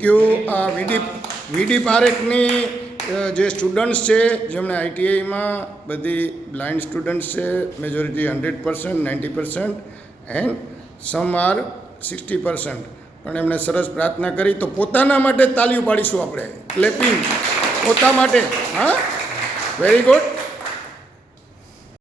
Thank you. વીડી પારેખની જે સ્ટુડન્ટ્સ છે જેમણે આઈટીઆઈમાં બધી બ્લાઇન્ડ સ્ટુડન્ટ્સ છે, મેજોરિટી 100%, 90% એન્ડ સમ આર 60%, પણ એમણે સરસ પ્રાર્થના કરી. તો પોતાના માટે તાલીઓ પાડીશું આપણે, ક્લેપિંગ પોતા માટે. હા, વેરી ગુડ.